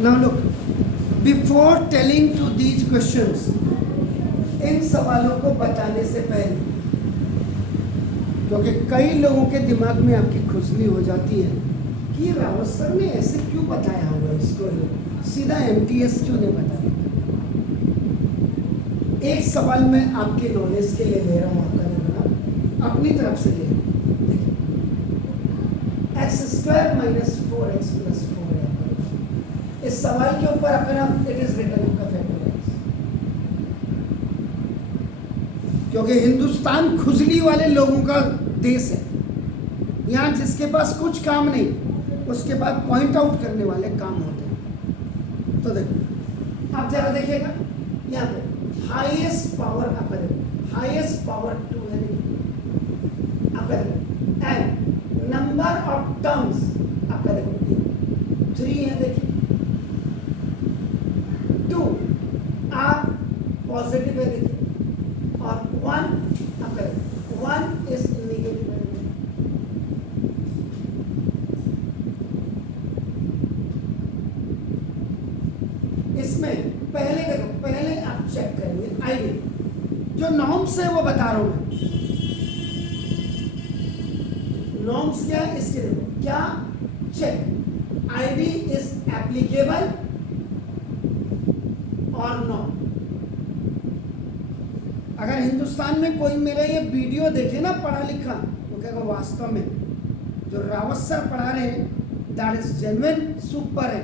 Now look, before telling to these questions, इन सवालों को बताने से पहले, क्योंकि कई लोगों के दिमाग में आपकी खुजली हो जाती है कि रावत सर ने ऐसे क्यों बताया होगा इसको, सीधा एमटीएस क्यों नहीं बताया। एक सवाल मैं आपके नॉलेज के लिए ले रहा हूँ, आपका नहीं, अपनी तरफ से ले रहा हूँ। X square minus 4x plus 4 है। इस सवाल के ऊपर अपना इट इज रिटन का फैक्टराइज, क्योंकि हिंदुस्तान खुजली वाले लोगों का देश है। यहाँ जिसके पास कुछ काम नहीं, उसके बाद पॉइंट आउट करने वाले काम होते हैं। तो देखो, आप जरा देखिएगा यहाँ पे हाईएस्ट पावर अपर, हाईएस्ट पावर 2 है अपर, एंड नंबर ऑफ टर्म्स आपका देखो 3 है। देखिए 2 आर पॉजिटिव है, देखिए, और 1 अपर, 1 इज नेगेटिव है। इसमें पहले देखो, पहले आप चेक करेंगे आईडी, जो नॉर्म्स है वो बता रहा हूं मैं। नॉर्म्स क्या है इसके, देखो क्या, चेक आईडी इज एप्लीकेबल और नॉट। अगर हिंदुस्तान में कोई मेरा ये वीडियो देखे ना पढ़ा लिखा, तो कहेगा वास्तव में जो रावत सर पढ़ा रहे हैं दैट इज जेन्युइन सुपर है।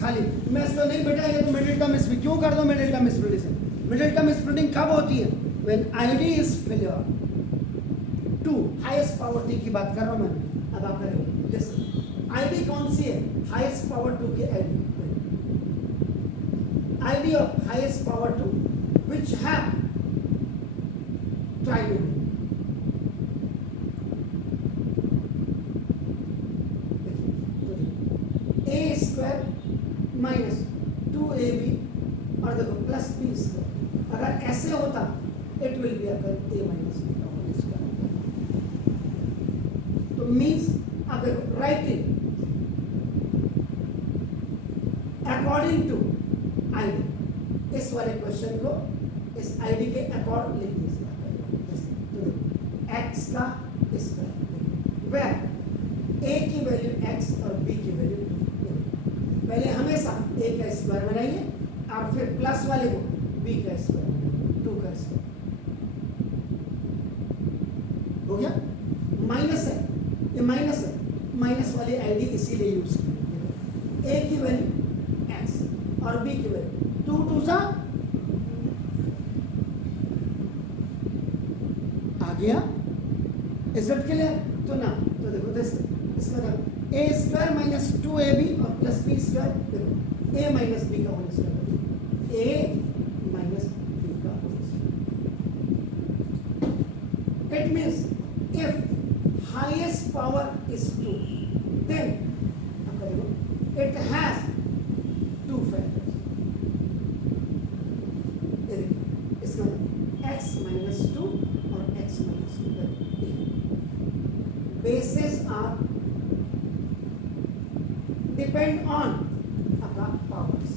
खाली मैं इसको नहीं बेटा ये तो मिडिल टर्म स्प्लिट क्यों कर दो, middle term splitting. Middle term splitting कब होती है? When ID is failure to highest power 3 की बात कर रहा हूं मैं। अब आप करेंगे लिसन, आईडी कौन सी है? हाईएस्ट पावर 2 की ID, ID of highest power 2 which have trinomial. A square minus 2ab और देखो प्लस बी स्क्वायर। अगर ऐसे होता इट विल बी अगर a माइनस बी का होल स्क्वायर। तो मीन्स अब देखो राइटिंग अकॉर्डिंग टू आईडी, इस वाले क्वेश्चन को इस आईडी के अकॉर्ड लिख दीजिए। एक्स का स्क्वायर, वेयर ए की वैल्यू x और b की वैल्यू 2। पहले हमेशा a का स्क्वायर बनाइए और फिर प्लस वाले को b का स्क्वायर, 2 का स्क्वायर हो गया। माइनस है, ये माइनस है, माइनस वाली आईडी इसीलिए यूज करेंगे। a की वैल्यू x और b की वैल्यू 2 2 सा आ गया। इजट के लिए तो ना, तो देखो इसमें ए स्क्वायर माइनस 2ab और प्लस बी स्क्वायर, देखो ए माइनस बी का whole square, A minus B का whole square. It means if highest power is 2 then it has 2 factors. इसका x माइनस 2 और x minus 2 bases are depend on आपका powers।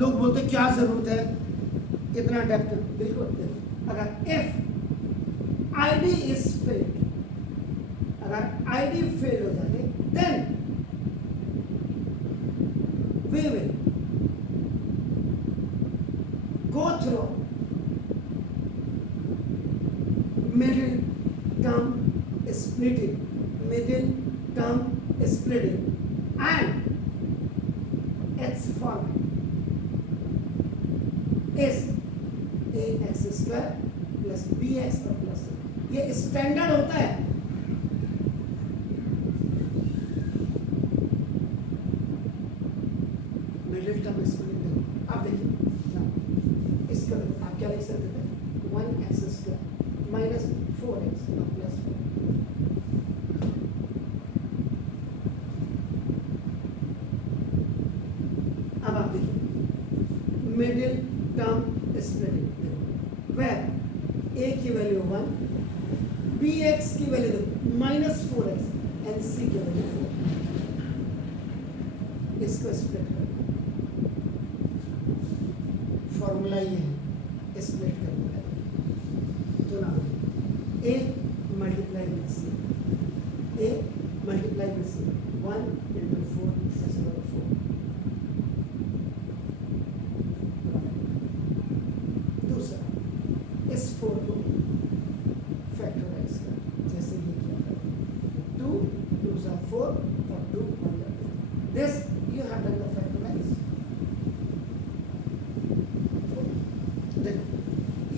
लोग बोलते क्या जरूरत है इतना डेप्थ, बिल्कुल। अगर if id is failed, अगर id फेल हो जाते then we will go through middle term splitting, middle term splitting and x form is ax square plus bx का प्लस, ये स्टैंडर्ड होता है। मिडिल टर्म स्प्लिटिंग आप देखिए, इसका आप क्या लिख सकते थे? 1x स्क्वायर माइनस 4x और प्लस 4। अब आप देखिए middle term splitting, where a की वैल्यू 1, बी एक्स की वैल्यू -4x एंड सी की वैल्यू 4। इसको स्प्लिट करना, फॉर्मूला ये है स्प्लिट करने का। तो ना a multiply with c, a multiply with c, 1 into 4 is 4। दूसरा, इस 4 को फैक्टराइज कर, जैसे ये किया था, 2 2s are 4 और 2 1 are 2। This you have done the factorize।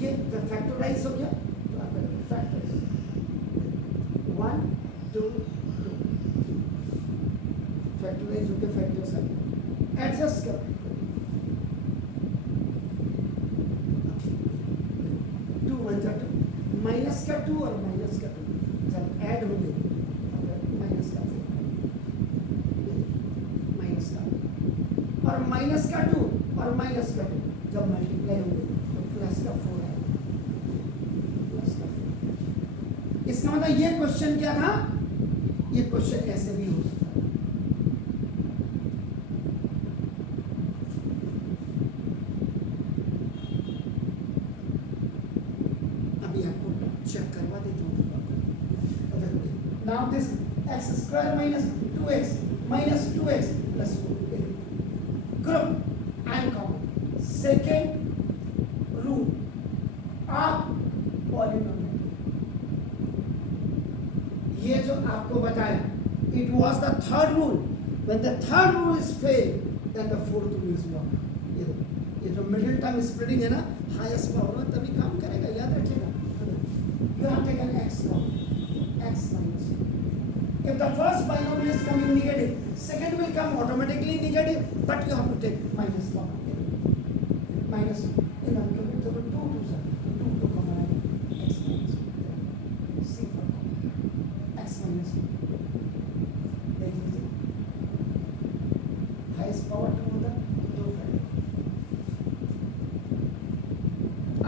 ये the factorize हो गया, तो आप करेंगे factorize 1 2 2, factorize होके factors आ गया, एडजस्ट कर 2 1 जा 2, माइनस का 2 और माइनस का 2 जब ऐड होंगे माइनस का 4 माइनस का, और माइनस का 2 और माइनस का 2 जब मल्टीप्लाई होंगे तो प्लस का 4 आएगा, प्लस का 4। इसका मतलब ये क्वेश्चन क्या था, ये क्वेश्चन ऐसे भी हो सकता है। अभी आपको चेक करवा देता हूँ। Now this x square minus 2x minus 2x plus 4 group and common second rule of polynomial। ये जो आपको बताया, it was the third rule। when the third rule is failed then the fourth rule is wrong। ये जो middle term splitting है ना, highest power में तभी काम करेगा, याद रखिएगा। you have taken x common, x minus 1। if the first binomial is coming negative, second will come automatically negative, but you have to take minus common, minus 1। in the 2 to 2 common x minus 1, c for common x minus 1। देख लीजिए, highest power 2 होता है, 2 factor.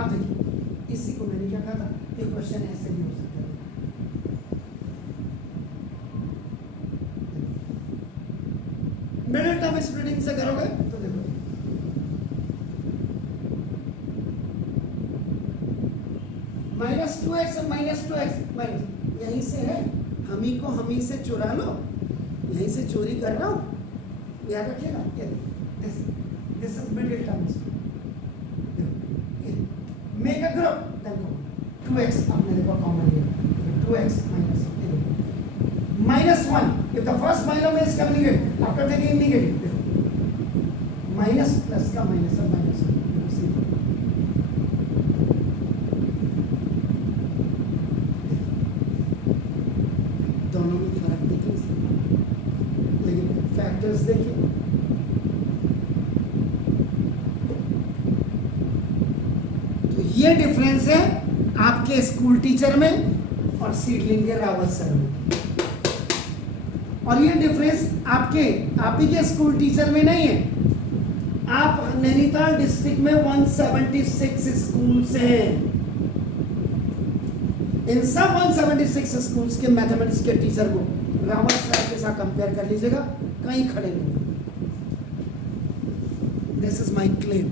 अब देखिए, इसी को मैंने क्या कहा था, ये क्वेश्चन ऐसे भी हो सकता है। मिडिल टर्म स्प्लिटिंग से करोगे तो देखो, -2x और -2x माइनस, यहीं से है, हमी को हमी से चुरा लो, यहीं से चोरी कर रहा हूँ, याद रखिएगा। This is middle term, make a group, देखो 2x आपने देखो कॉमन लिया, 2x minus -1। if the first binomial is coming negative, after taking negative, minus plus का माइनस और माइनस, दोनों में फर्क देखिए, लेकिन फैक्टर्स देखिए। तो ये डिफरेंस है आपके स्कूल टीचर में और सीडलिंग के रावत सर में, और ये डिफरेंस आपके आप ही के स्कूल टीचर में नहीं है। आप नैनीताल डिस्ट्रिक्ट में 176 स्कूल्स हैं, इन सब 176 स्कूल्स के मैथमेटिक्स के टीचर को रावत सर के साथ कंपेयर कर लीजिएगा, कहीं खड़े नहीं। This is my claim.